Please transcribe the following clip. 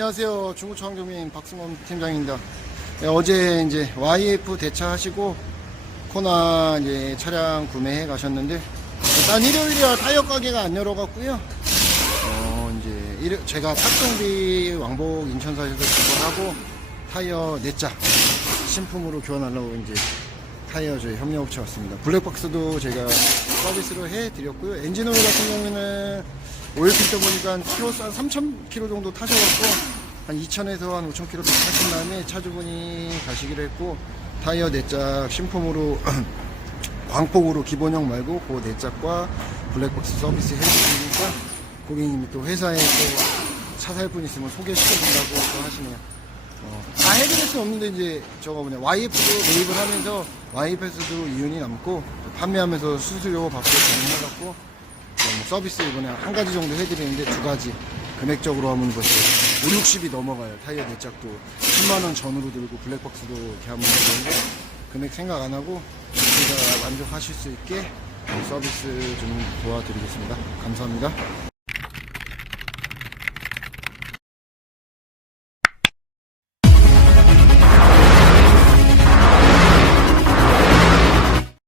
안녕하세요. 중구청 환경민 박승원 팀장입니다. 네, 어제 이제 YF 대차하시고 코나 이제 차량 구매해 가셨는데 일단 일요일이라 타이어 가게가 안 열어갖고요. 어 이제 일요- 제가 탁정비 왕복 인천사에서 주문하고 타이어 네짝 신품으로 교환하려고 이제 타이어 저희 협력업체 왔습니다. 블랙박스도 제가 서비스로 해드렸고요. 엔진오일 같은 경우에는 오일 필터 보니까 키로 한 3,000km 정도 타셔갖고 한 2,000에서 한 5,000km 타신 다음에 차주분이 가시기로 했고 타이어 네짝 신품으로 광폭으로 기본형 말고 그 네짝과 블랙박스 서비스 해주시니까 고객님이 또 회사에 또 차 살 분 있으면 소개시켜준다고 또 하시네요. 어, 다 해드릴 수 없는데 이제 저거 뭐냐 YF도 매입을 하면서 YF에서도 이윤이 남고 판매하면서 수수료 받고 가능해갖고 뭐 서비스 이번에 한 가지 정도 해드리는데 두 가지. 금액적으로 하면 벌써 5, 60이 넘어가요. 타이어 네 짝도 10만원 전후로 들고 블랙박스도 이렇게 하면 되는데 금액 생각 안 하고 우리가 만족하실 수 있게 서비스 좀 도와드리겠습니다. 감사합니다